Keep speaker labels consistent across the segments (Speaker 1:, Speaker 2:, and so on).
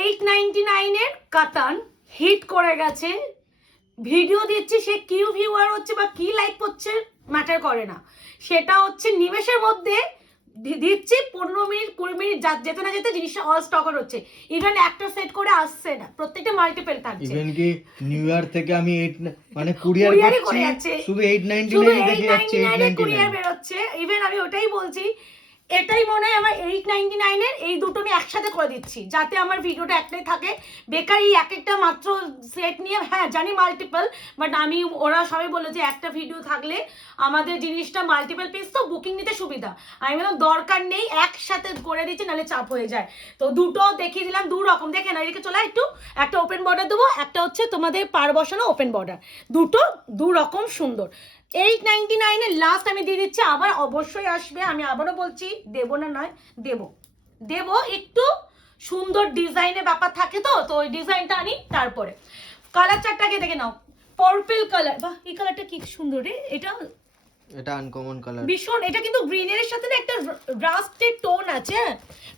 Speaker 1: Eight ninety নাইনের কাতান hit করে গেছে। ভিডিও দিচ্ছি সে কিউ ভিউয়ার হচ্ছে বা কি লাইক করছে ম্যাটার করে না। সেটা হচ্ছে নিমেষের মধ্যে দিচ্ছি পনেরো মিনিট কুড়ি মিনিট যেতে না যেতে জিনিসটা অল স্টকার হচ্ছে। ইভেন একটা সেট করে আসছে না প্রত্যেকটা মাল্টিপেল থাকছে।
Speaker 2: ইভেন কি নিউ ইয়ার থেকে আমি এইট মানে কুরিয়ার
Speaker 1: করে যাচ্ছে।
Speaker 2: শুধু এইট নাইনটি
Speaker 1: শুধু
Speaker 2: নাইন
Speaker 1: এইট
Speaker 2: দেখে যাচ্ছে
Speaker 1: কুরিয়ার বেরোচ্ছে। ইভেন আমি ওটাই বলছি এটাই মনে হয় আমার এইট নাইনটি নাইনের এই দুটো আমি একসাথে করে দিচ্ছি, যাতে আমার ভিডিওটা একটাই থাকে। বেকার এই এক একটা মাত্র সেট নিয়ে হ্যাঁ জানি মাল্টিপল বাট আমি, ওরা সবাই বলল যে একটা ভিডিও থাকলে আমাদের জিনিসটা মাল্টিপল পিস তো বুকিং নিতে সুবিধা। আমি বললাম, দরকার নেই, একসাথে করে দিচ্ছি, নাহলে চাপ হয়ে যায়। তো দুটো দেখিয়ে দিলাম, দু রকম। দেখে না এদিকে চলে একটু, একটা ওপেন বর্ডার দেবো, একটা হচ্ছে তোমাদের পার বসানো ওপেন বর্ডার দুটো, দু রকম সুন্দর। এইট নাইনটি নাইনের লাস্ট আমি দিয়ে দিচ্ছি আবার অবশ্যই আসবে আমি আবারও বলছি দেবো না নয় দেবো। দেবো একটু সুন্দর ডিজাইনের ব্যাপার থাকে তো তো ওই ডিজাইনটা আনি তারপরে। কালার চারটাকে দেখে নাও পার্পল কালার বাহ এই কালারটা কি সুন্দর রে এটা
Speaker 2: এটা আনকমন কালার
Speaker 1: ভীষণ এটা কিন্তু গ্রিনের সাথে না একটা রাস্টের টোন আছে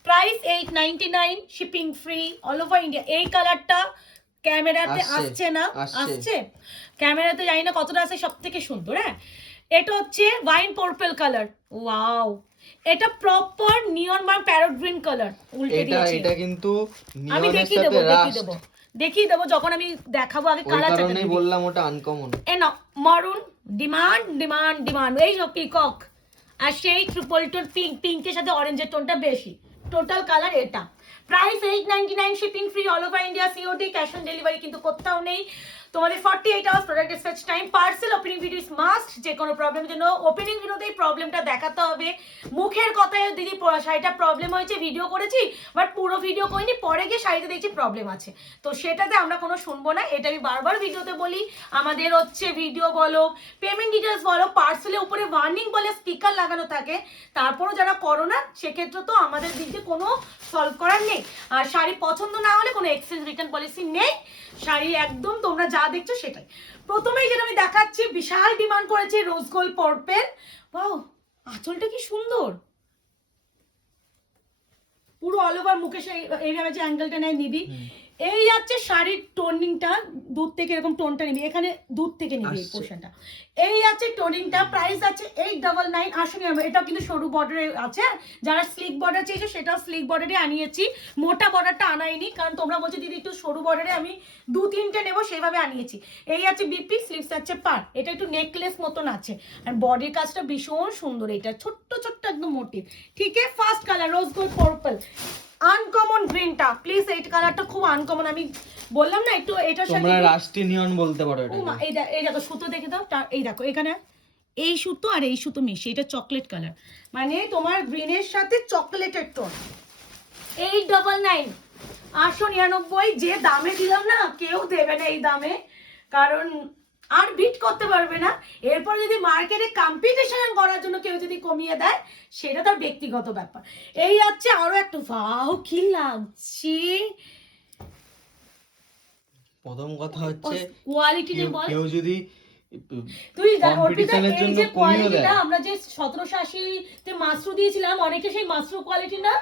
Speaker 1: price eight ninety nine shipping free all over India এই কালারটা ক্যামেরাতে
Speaker 2: আসছে,
Speaker 1: না
Speaker 2: আসছে।
Speaker 1: ক্যামেরাতে জানি না কতটা আছে সব থেকে সুন্দর হ্যাঁ? এটা হচ্ছে ওয়াইন পার্পল কালার ওয়াও এটা প্রপার নিয়ন বা প্যারট গ্রিন কালার উল্টে
Speaker 2: এটা
Speaker 1: দিয়েছি।
Speaker 2: এটা কিন্তু
Speaker 1: আমি দেখিয়ে দেবো দেখিয়ে দেবো। দেখিয়ে দেবো যখন আমি দেখাবো আগে কালার
Speaker 2: কারণেই বললাম ওটা আনকমন
Speaker 1: এ না মরুন ডিমান্ড ডিমান্ড ডিমান্ড এই সব পিকক আর সেই ট্রিপল টোন পিঙ্ক পিঙ্কের সাথে অরেঞ্জের টোনটা বেশি। টোটাল কালার এটা। Price eight ninety nine shipping free all over India COD cash on delivery কিন্তু কোথাও নেই। তোমাদের forty eight hours product dispatch time parcel opening video is must যে কোনো প্রবলেমের জন্য ওপেনিং ভিডিওতেই প্রবলেমটা দেখাতে হবে। মুখের কথায় দিদি শাড়িটা প্রবলেম হয়েছে ভিডিও করেছি বাট পুরো ভিডিও করিনি, পরে গিয়ে শাড়িতে দেখছি প্রবলেম আছে। তো সেটাতে আমরা কোনো শুনব না, এটা আমি বারবার ভিডিওতে বলি। আমাদের হচ্ছে ভিডিও বলো পেমেন্ট ডিটেলস বলো পার্সেলের উপরে ওয়ার্নিং বলে স্টিকার লাগানো থাকে, তারপরও যারা করো না, সেক্ষেত্রে তো আমাদের দিক কোনো সলভ করার নেই। আর শাড়ি পছন্দ না হলে কোনো এক্সচেঞ্জ রিটার্ন পলিসি নেই। শাড়ি একদম তোমরা যা দেখছ সেটাই। প্রথমেই যেটা আমি দেখাচ্ছি, বিশাল ডিমান্ড করেছে রোজ গোল্ড বাও আঁচলটা কি সুন্দর। পুরো অল ওভার মুখে সেই এইভাবে যে অ্যাঙ্গেলটা নেয় নিবি। এই যাচ্ছে শাড়ির টোনিংটা দূর থেকে এরকম টোনটা নিবি এখানে দূর থেকে নিবি এই। পোর্শনটা। এই আছে টোনিংটা প্রাইস আছে এইট ডাবল নাইন আসুন এটা কিন্তু সরু বর্ডারে আছে যারা স্লিক বর্ডার চেয়েছে সেটাও স্লিক বর্ডারে আনিয়েছি। মোটা বর্ডারটা আনাইনি কারণ তোমরা বলছো দিদি একটু সরু বর্ডারে আমি দু তিনটে নেব সেইভাবে আনিয়েছি। এই আছে বিপি স্লিপস আছে পার এটা একটু নেকলেস মতন আছে। আর বডির কাজটা ভীষণ সুন্দর এটা ছোট্ট ছোট্ট একদম মোটিভ ঠিক আছে first colour rose gold purple uncommon গ্রিনটা প্লিজ এই কালারটা খুব আনকমন আমি বললাম না একটু এটার সাথে
Speaker 2: তোমরা রাষ্ট্রি নিয়ন বলতে পারো এটা
Speaker 1: এই এই দেখো সুতো দেখে দাও। এই দেখো এখানে এই সুতো আর এই সুতো মিশে এটা চকলেট কালার মানে তোমার গ্রিনের সাথে চকলেটের টোন এইট ডবল নাইন আটশো নিরানব্বই যে দামে দিলাম না কেউ দেবে না এই দামে। কারণ আর বিট করতে পারবে না। এরপর যদি মার্কেটে কম্পিটিশন করার জন্য কেউ যদি কমিয়ে দেয় সেটা তার ব্যক্তিগত ব্যাপার। এই যাচ্ছে আরও একটু ভাও কি লাগছে?
Speaker 2: প্রথম কথা হচ্ছে
Speaker 1: কোয়ালিটি
Speaker 2: কেউ
Speaker 1: বল।
Speaker 2: কেউ যদি
Speaker 1: তুই এই যে কোয়ালিটিটা আমরা যে সতেরোশো আশিতে মাশরু দিয়েছিলাম অনেকে সেই মাশরু কোয়ালিটি না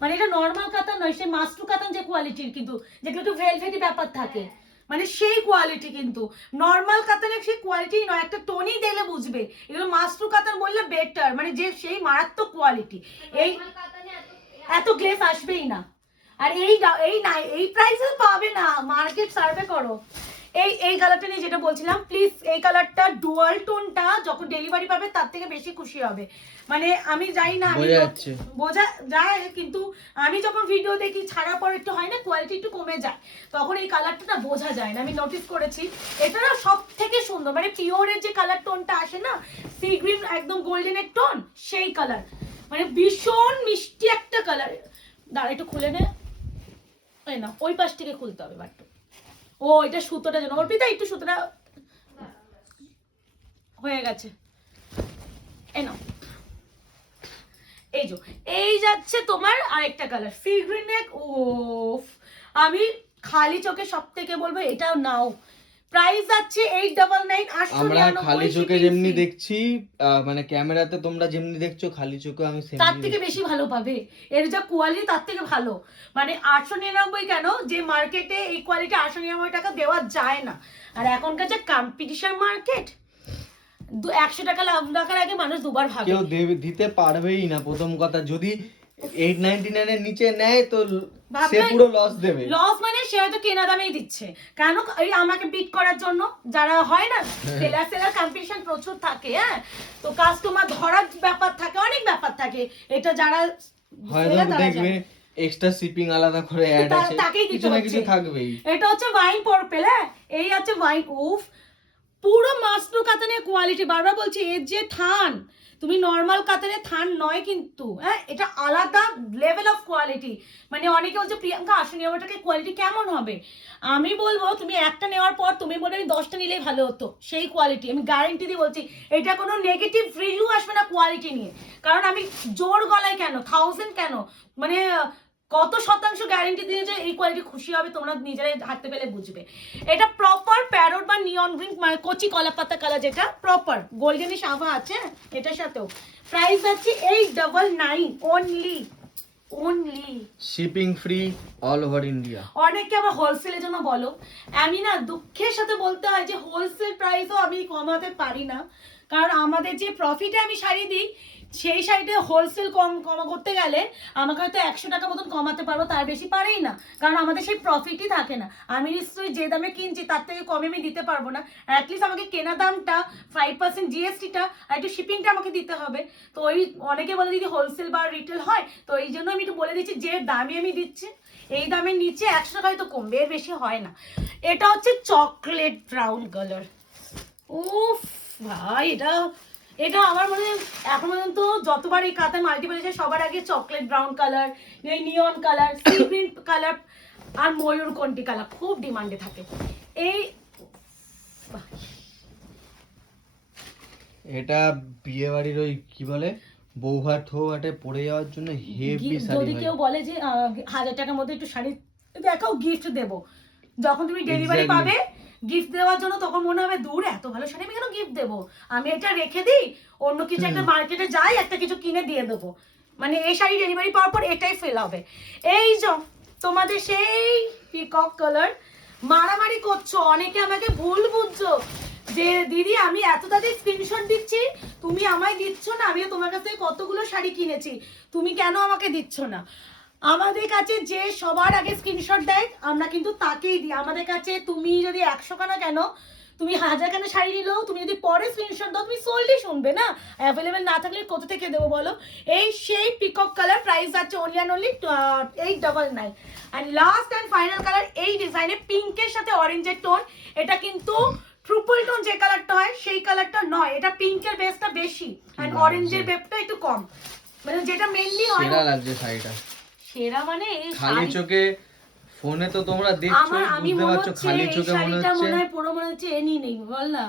Speaker 1: মানে এটা নর্মাল কাতান নয় সেই মাশরু কাতান যে কোয়ালিটির কিন্তু যেগুলো একটু ভেলভেটি ব্যাপার থাকে। মানে সেই কোয়ালিটি কিন্তু। নর্মাল কাতানের সেই কোয়ালিটি নয় একটা টোনি দিলে বুঝবে। এগুলো মাস্টু কাতান বললে বেটার মানে যে সেই মারাত্মক কোয়ালিটি এই এত গ্লেস আসবেই না। আর এই এই না এই প্রাইসে পাবে না মার্কেট সার্ভে করো। এই এই কালারটা নিয়ে যেটা বলছিলাম প্লিজ এই কালারটা ডুয়াল টোনটা যখন ডেলিভারি পাবে তার থেকে বেশি খুশি হবে। মানে আমি জানি না আমি
Speaker 2: বোঝা
Speaker 1: যায় কিন্তু আমি যখন ভিডিও দেখি ছাড়ার পর একটু হয় না কোয়ালিটি একটু কমে যায়। তখন এই কালারটা না বোঝা যায় না আমি নোটিস করেছি। এটা না সব থেকে সুন্দর মানে পিওরের যে কালার টোনটা আসে না সি গ্রিন একদম গোল্ডেনের টোন সেই কালার মানে ভীষণ মিষ্টি একটা কালার দাঁড়া একটু খুলে নে। না ওই পাশ থেকে খুলতে হবে বাট ও, এটা সুতোটা যেন অর্পিতা একটু সুতোটা হয়ে গেছে। এনো নাও। এই যে, এই যাচ্ছে তোমার আরেকটা কালার সি গ্রিন ও আমি খালি চোখে সব থেকে বলব এটাও নাও। প্রাইস আছে এইট ডাবল নাইন
Speaker 2: আমরা খালি চোখে যেমনি দেখছি মানে ক্যামেরাতে তোমরা যেমনি দেখছ খালি চোখে আমি
Speaker 1: তার থেকে বেশি ভালো পাবে। এর যা কোয়ালিটি তার থেকে ভালো। মানে আটশো নিরানব্বই কেন? যে মার্কেটে এই কোয়ালিটি আটশো নিরানব্বই টাকা দেওয়া যায় না। আর এখনকার যে কম্পিটিশন মার্কেট একশো টাকা লাভ রাখার আগে মানুষ দুবার ভাবে।
Speaker 2: কেউ দিতে পারবেই না। প্রথম কথা যদি এইট নাইনটি নাইনের নিচে নেয় তো সে পুরো লস দেবে।
Speaker 1: লস মানে সে হয়তো কেনা দামেই দিচ্ছে। কেন এই আমাকে বিট করার জন্য? যারা হয় না সেলার সেলার কম্পিটিশন প্রচুর থাকে হ্যাঁ? তো কাস্টমার ধরার ব্যাপার থাকে অনেক ব্যাপার থাকে। এটা যারা
Speaker 2: হয়তো দেখবে এক্সট্রা শিপিং আলাদা করে অ্যাড আছে। কিছু না কিছু
Speaker 1: হচ্ছে।
Speaker 2: থাকবেই।
Speaker 1: এটা হচ্ছে ওয়াইন পার্পেল হ্যাঁ? এই আছে ওয়াইন উফ। পুরো মাস্টু কাতানের কোয়ালিটি বারবার বলছি এর যে থান তুমি নর্মাল কাতারে থান নয় কিন্তু হ্যাঁ? এটা আলাদা লেভেল অফ কোয়ালিটি মানে অনেকে বলছে, প্রিয়াঙ্কা, আসুন ওটাকে কোয়ালিটি কেমন হবে? আমি বলব, তুমি একটা নেওয়ার পর তুমি বলে আমি দশটা নিলেই ভালো হতো, সেই কোয়ালিটি আমি গ্যারেন্টি দিয়ে বলছি, এটা কোনো নেগেটিভ রিভিউ আসবে না কোয়ালিটি নিয়ে। কারণ আমি জোর গলায় কেন? থাউজেন্ড কেন? মানে কত শতাংশ গ্যারেন্টি দিয়ে যে এই কোয়ালিটি খুশি হবে তোমরা নিজেরাই হাতে পেলে বুঝবে। এটা প্রপার প্যারোট বা নিয়ন গ্রিন মানে কচি কলা পাতা কালার যেটা প্রপার গোল্ডেনিশ আভা আছে এটার সাথেও। প্রাইস আছে eight double nine only only
Speaker 2: shipping free all over India
Speaker 1: অনেকে আবার হোলসেলের জন্য বলো। আমি না দুঃখের সাথে বলতে হয় যে হোলসেল প্রাইসও আমি কমাতে পারি না। কারণ আমাদের যে প্রফিটে আমি শাড়ি দিই সেই শাড়িতে হোলসেল কম, কমা করতে গেলে আমাকে হয়তো একশো টাকা মতন কমাতে পারব, তার বেশি পারেই না। কারণ আমাদের সেই প্রফিটই থাকে না। আমি নিশ্চয়ই যে দামে কিনছি, তার থেকে কমে আমি দিতে পারব না। অ্যাটলিস্ট আমাকে কেনা দামটা ফাইভ পার্সেন্ট জিএসটিটা আর একটু শিপিংটা আমাকে দিতে হবে। তো ওই অনেকে বলে দিদি হোলসেল বা রিটেল হয়, তো এই জন্য আমি একটু বলে দিচ্ছি যে দামে আমি দিচ্ছি। এই দামের নিচে একশো টাকা হয়তো কমবে, এর বেশি হয় না। এটা হচ্ছে চকলেট ব্রাউন কালার উফ, ভাই, এটা এটা আমার মনে এখন পর্যন্ত যতবার এই কাতার মাল্টিপল সবার আগে চকলেট ব্রাউন কালার এই neon colour sea green colour আর ময়ূরকণ্ঠী কালার খুব ডিমান্ডে থাকে। এই
Speaker 2: এটা বিয়ে বাড়ির ওই কি বলে? বৌভাত হৌহাটে পড়ে যাওয়ার জন্য হেভি শাড়ি
Speaker 1: যদি কেউ বলে যে হাজার টাকার মধ্যে একটু শাড়ি দেখাও গিফট দেবো। যখন তুমি ডেলিভারি পাবে গিফট দেওয়ার জন্য তখন মনে হবে দূর এত ভালো শাড়ি আমি কেন গিফট দেবো? আমি এটা রেখে দিই অন্য কিছু একটা মার্কেটে যাই একটা কিছু কিনে দিয়ে দেবো। মানে এই শাড়ি ডেলিভারি পাওয়ার পর এটাই ফেল হবে। এই যে তোমাদের সেই পিকক কালার মারামারি করছ অনেকে আমাকে ভুল বুঝছ। যে দিদি আমি এত তাদের স্ক্রিনশট দিচ্ছি তুমি আমায় দিচ্ছ না আমিও তোমার কাছ থেকে কতগুলো শাড়ি কিনেছি তুমি কেন আমাকে দিচ্ছ না? আমাদের কাছে যে সবার আগে স্ক্রিনশট দেয় আমরা কিন্তু তাকেই দিই। আমাদের কাছে তুমি যদি একশো খানা কেন তুমি হাজার খানা শাড়ি নিলেও তুমি যদি পরে স্ক্রিনশট দাও তুমি সোল্ডই শুনবে না। অ্যাভেলেবেল না থাকলে কোথা থেকে দেবো বলো? এই সেই পিকক কালার প্রাইস আছে only and only eight double nine and last and final colour এই ডিজাইনে পিঙ্কের সাথে অরেঞ্জের টোন এটা কিন্তু ট্রুপল টোন যে কালারটা হয় সেই কালারটা নয়। এটা পিঙ্কের বেসটা বেশি। অ্যান্ড। অরেঞ্জের বেসটা একটু কম। মানে যেটা মেনলি হয়
Speaker 2: সেরা লাগছে শাড়িটা।
Speaker 1: সেরা মানে
Speaker 2: খালি চোখে ফোনে তো তোমরা দেখছ বুঝতে পারছ খালি চোখে মনে হচ্ছে।
Speaker 1: মনে হয় পুরো মনে হচ্ছে এনি নেই বল না।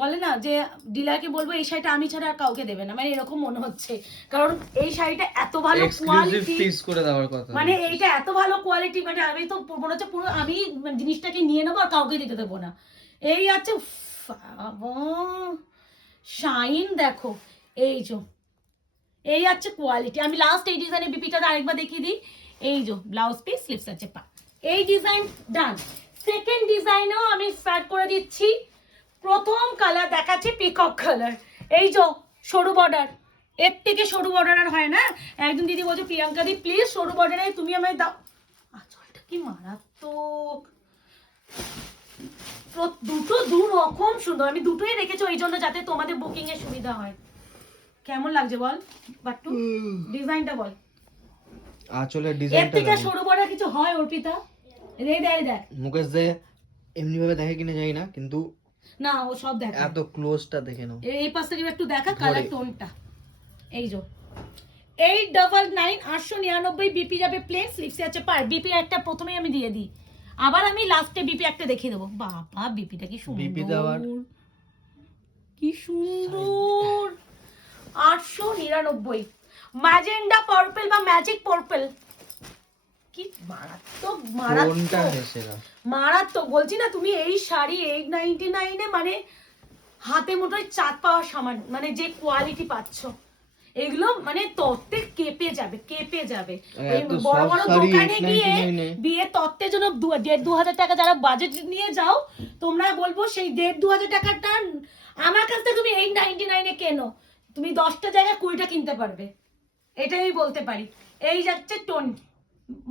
Speaker 1: বলে না যে ডিলারকে বলব এই শাড়িটা আমি ছাড়া আর কাউকে দেবে না মানে এরকম মনে হচ্ছে। কারণ এই শাড়িটা এত ভালো কোয়ালিটি
Speaker 2: করে দেওয়ার কথা।
Speaker 1: মানে এইটা এত ভালো কোয়ালিটি মানে আমি তো মনে হচ্ছে পুরো আমি মানে জিনিসটাকে নিয়ে নেব আর কাউকে দিতে দেবো না। এই আছে শাইন দেখো এই যে এই আছে কোয়ালিটি আমি লাস্ট এই ডিজাইনের বিপিটা আরেকবার দেখিয়ে দিই। এই যে ব্লাউজ পিস স্লিপস আছে পা এই ডিজাইন ডান সেকেন্ড ডিজাইনও আমি স্টার্ট করে দিচ্ছি। প্রথম কালার দেখাচ্ছি পিকক কালার এই যে সরু বর্ডার এর থেকে সরু বর্ডার আর হয় না। একজন দিদি বলছে, প্রিয়াঙ্কা দি প্লিজ সরু বর্ডারে তুমি আমায় দাও। আঁচলটা কি মারাত্মক। দুটো দু রকম সুন্দর। আমি দুটোই রেখেছি, ওই জন্য যাতে তোমাদের বুকিং এর সুবিধা হয়। কেমন লাগছে বল বাট্টু? ডিজাইনটা বল।
Speaker 2: আঁচলের
Speaker 1: এর
Speaker 2: ডিজাইনটা
Speaker 1: থেকে সরু বড় কিছু হয় অর্পিতা? রে দেয় দেখ।
Speaker 2: মুকেশ দে এমনি ভাবে দেখে কিনা যাই না কিন্তু
Speaker 1: না ও সব দেখ।
Speaker 2: এত ক্লোজটা দেখে নাও।
Speaker 1: এই পাশ থেকে একটু দেখা কালার টোনটা। এই যে। এইট ডবল নাইন আটশো নিরানব্বই বিপি যাবে প্লেন স্লিপসে আছে পার। বিপি একটা প্রথমেই আমি দিয়ে দিই। আবার আমি লাস্টে বিপি একটা দেখিয়ে দেবো। বাবা বিপিটা কি
Speaker 2: BP দেওয়ার।
Speaker 1: সুন্দর। কি সুন্দর। আটশো নিরানব্বই। ম্যাজেন্ডা পার্পেল বা ম্যাজিক পার্পেল কি মারাত্মক মারাত্মক। মারাত্মক। বলছি না তুমি এই শাড়ি এইট নাইনটি নাইনে মানে হাতে মোটাই চাঁদ পাওয়ার সমান মানে যে কোয়ালিটি পাচ্ছ। এগুলো মানে তত্ত্বে কেঁপে যাবে কেঁপে যাবে। বড় বড় দোকানে গিয়ে বিয়ে তত্ত্বের জন্য দেড় দু হাজার টাকা যারা বাজেট নিয়ে যাও তোমরা বলব সেই দেড় দু হাজার টাকাটা আমার কাছ থেকে তুমি এইট নাইনটি নাইনে কেনো। তুমি দশটা জায়গায় কুড়িটা কিনতে পারবে। এটাই আমি বলতে পারি। এই যাচ্ছে টোন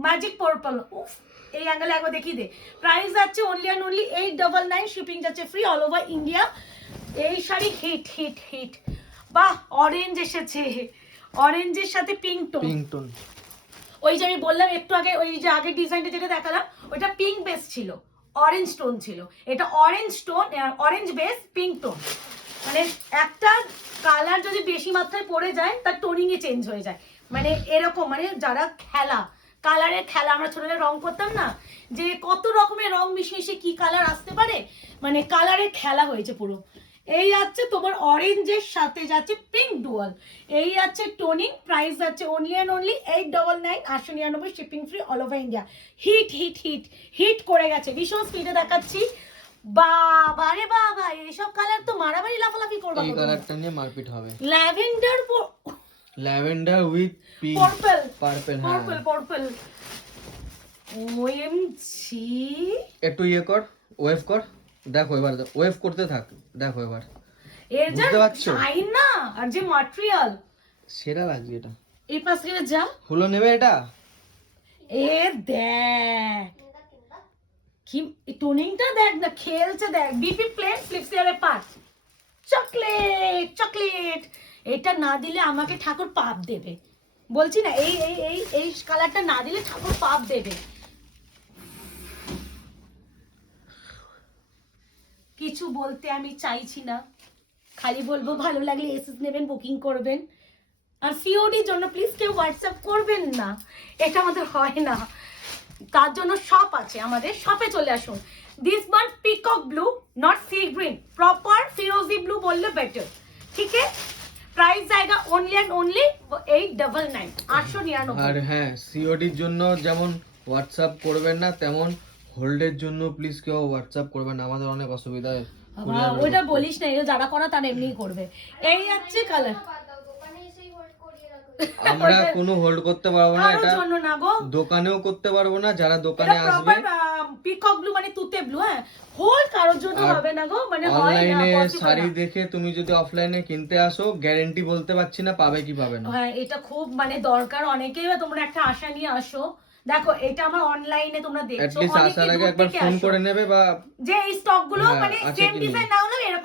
Speaker 1: ম্যাজিক পার্পল উফ এই অ্যাঙ্গেলে একবার দেখিয়ে দে। প্রাইস যাচ্ছে only and only eight double nine shipping যাচ্ছে ফ্রি অল ওভার ইন্ডিয়া এই শাড়ি হিট হিট হিট বাহ অরেঞ্জ এসেছে। অরেঞ্জের সাথে পিঙ্ক টোন
Speaker 2: পিঙ্ক টোন
Speaker 1: ওই যে আমি বললাম একটু আগে ওই যে আগে ডিজাইনটা যেটা দেখালাম ওটা পিঙ্ক বেস ছিল। অরেঞ্জ টোন ছিল। এটা orange tone orange base pink tone মানে একটা কালার যদি বেশি মাত্রায় পড়ে যায়, তার টোনিং এ চেঞ্জ হয়ে যায়। মানে এরকম মানে যারা খেলা, কালারের খেলা, আমরা ছোটবেলায় রং করতাম না, যে কত রকমের রং মিশিয়ে মিশিয়ে কি কালার আসতে পারে মানে কালারের খেলা হয়েছে পুরো। এই যাচ্ছে তোমার অরেঞ্জের সাথে যাচ্ছে পিঙ্ক ডুয়াল এই যাচ্ছে টোনিং প্রাইস যাচ্ছে only and only eight double nine আটশো নিরানব্বই shipping free all over India hit hit hit hit করে গেছে। ভীষণ স্পিডে দেখাচ্ছি। বাবা রে বাবা এইসব কালার মারামারি লাফালাফি করবা
Speaker 2: এই কালারটা নিয়ে মারপিট হবে।
Speaker 1: Lavender
Speaker 2: lavender with pink
Speaker 1: purple
Speaker 2: purple হ্যাঁ।
Speaker 1: পার্পল পার্পল ওএমজি
Speaker 2: একটু ইয়ে কর ওয়েভ কর। দেখো এবার ওয়েভ করতে থাক। দেখো এবার।
Speaker 1: এর যা
Speaker 2: বুঝতে
Speaker 1: শাইন না আর যে ম্যাটেরিয়াল
Speaker 2: সেরা লাগছে এটা।
Speaker 1: এই পাশ থেকে যা।
Speaker 2: হলো নেবে এটা?
Speaker 1: এ দেখ। কি টোনিংটা দেখ না খেলছে দেখ। বিপি প্লেন ফ্লিপস ইয়ারে পাস চকলেট চকলেট। এটা না দিলে আমাকে ঠাকুর পাপ দেবে। বলছি না, এই এই এই এই কালারটা না দিলে ঠাকুর পাপ দেবে। কিছু বলতে আমি চাইছি না। খালি বলব, ভালো লাগলে এসএস নেবেন বুকিং করবেন। আর সিওডির জন্য প্লিজ কেউ হোয়াটসঅ্যাপ করবেন না। এটা আমাদের হয় না। তার জন্য শপ আছে, আমাদের শপে চলে আসুন। This one peacock blue not sea green proper ফিরোজি blue বললে বেটার ঠিক আছে? প্রাইস জায়গা only and only eight double nine আটশো
Speaker 2: আর হ্যাঁ সিওডির জন্য যেমন হোয়াটসঅ্যাপ করবেন না তেমন হোল্ডের জন্য প্লিজ কেউ হোয়াটসঅ্যাপ করবেন না আমাদের অনেক অসুবিধা হয়
Speaker 1: ওইটা বলিস না এটা যারা করা তারা এমনিই করবে। এই যাচ্ছে কালার
Speaker 2: আমরা কোনো হোল্ড করতে পারব না এটা দোকানেও করতে পারব না যারা দোকানে আসবে।
Speaker 1: পিকক ব্লু মানে তুতে ব্লু হ্যাঁ। হোল কারোর জন্য হবে না গো মানে
Speaker 2: অনলাইনে শাড়ি দেখে তুমি যদি অফলাইনে কিনতে আসো গ্যারেন্টি বলতে পারছি না পাবে কি পাবে না।
Speaker 1: হ্যাঁ এটা খুব মানে দরকার। অনেকেই তোমরা একটা আশা নিয়ে আসো। দেখো এটা আমার অনলাইনে তোমরা দেখছ। অনেকে
Speaker 2: আগে একবার ফোন করে নেবে বা
Speaker 1: যে এই স্টকগুলো
Speaker 2: হ্যাঁ,
Speaker 1: মানে সেম ডিজাইন না হলেও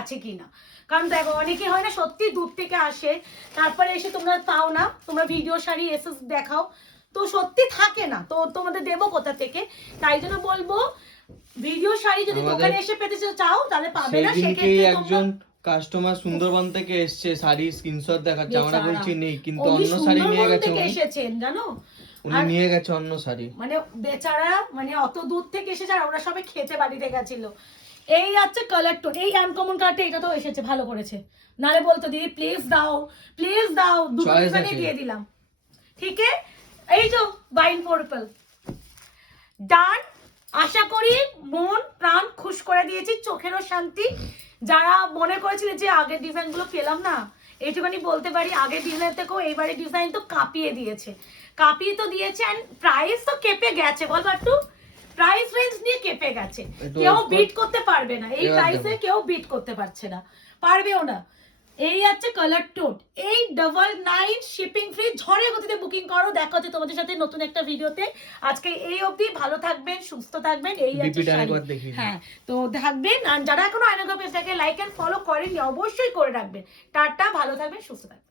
Speaker 1: আছে কিনা। কারণ দেখো অনেকে হয় না সত্যি দূর থেকে আসে তারপরে এসে তোমরা পাও না তোমরা ভিডিও শাড়ি এসে দেখাও। তো সত্যি থাকে না তো তোমাদের দেবো কোথা থেকে? তাই জন্য বলব ভিডিও শাড়ি যদি দোকানে এসে পেতে চাও তাহলে পাবে না সেক্ষেত্রে
Speaker 2: একজন কাস্টমার সুন্দরবন থেকে এসছে শাড়ি স্ক্রিনশট দেখাচ্ছে আমরা। বলছি নেই কিন্তু অন্য শাড়ি নিয়ে গেছে
Speaker 1: থেকে
Speaker 2: উনি।
Speaker 1: এসেছেন জানো?
Speaker 2: উনি নিয়ে গেছে অন্য শাড়ি।
Speaker 1: মানে বেচারা মানে অত দূর থেকে এসেছে আর ওরা সবাই খেতে বাড়িতে গেছিল। এই যাচ্ছে কালার টোন এই আনকমন কালারটা এটা তো এসেছে ভালো করেছে। নালে বলতো দিদি প্লিজ দাও প্লিজ দাও দুটো ডিজাইনে দিয়ে দিলাম। ঠিক এই যে বাইন পার্পল ডান আশা করি মন প্রাণ খুশ করে দিয়েছি চোখেরও শান্তি। যারা মনে করেছিল যে আগের ডিজাইনগুলো পেলাম না এইটুখানি বলতে পারি আগের ডিজাইন থেকেও এইবারে ডিজাইন তো কাঁপিয়ে দিয়েছে। কাঁপিয়ে তো দিয়েছে অ্যান্ড প্রাইস তো কেঁপে গেছে বল একটু প্রাইস রেঞ্জ নিয়ে কেঁপে গেছে। কেউ বিট করতে পারবে না। এই প্রাইসে কেউ বিট করতে পারছে না। পারবেও না। এই আছে কালার টোন এই ডাবল নাইন শিপিং ফ্রি ঝড়ে গতিতে বুকিং করো। দেখা হচ্ছে তোমাদের সাথে নতুন একটা ভিডিওতে আজকে এই অবধি। ভালো থাকবেন সুস্থ থাকবেন। এই আছে। হ্যাঁ তো থাকবেন। আর যারা এখনও আয়নাগা পেজটাকে লাইক এন্ড ফলো করেননি অবশ্যই করে রাখবেন। টাটা ভালো থাকবেন সুস্থ থাকবেন।